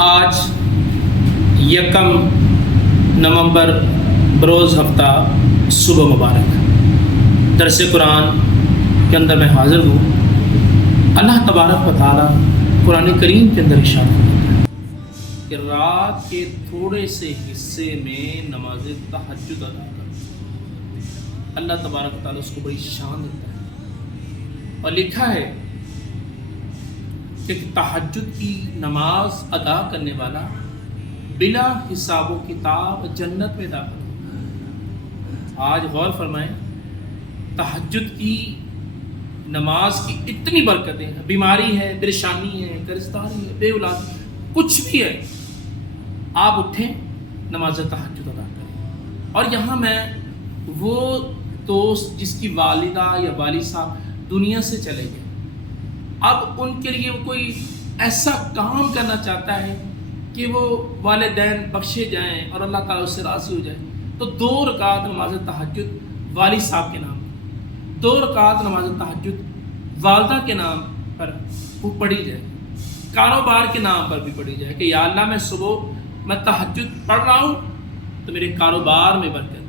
آج یکم نومبر بروز ہفتہ صبح مبارک درس قرآن کے اندر میں حاضر ہوں۔ اللہ تبارک و تعالیٰ قرآن کریم کے اندر ارشاد فرماتا ہے کہ رات کے تھوڑے سے حصے میں نماز تہجد ادا کرو۔ اللہ تبارک و تعالیٰ اس کو بڑی شان دیتا ہے اور لکھا ہے کہ تہجد کی نماز ادا کرنے والا بلا حساب و کتاب جنت میں داخل ہوگا۔ آج غور فرمائیں، تہجد کی نماز کی اتنی برکتیں ہیں، بیماری ہے، پریشانی ہے، گرفتاری ہے، بے اولادی، کچھ بھی ہے، آپ اٹھیں نماز تہجد ادا کریں۔ اور یہاں میں وہ دوست جس کی والدہ یا والد صاحب دنیا سے چلے گئے، اب ان کے لیے کوئی ایسا کام کرنا چاہتا ہے کہ وہ والدین بخشے جائیں اور اللہ تعالیٰ اس سے راضی ہو جائے، تو 2 رکعت نماز تہجد والد صاحب کے نام پر، 2 رکعت نماز تہجد والدہ کے نام پر وہ پڑھی جائے، کاروبار کے نام پر بھی پڑھی جائے کہ یا اللہ میں صبح میں تہجد پڑھ رہا ہوں تو میرے کاروبار میں برکت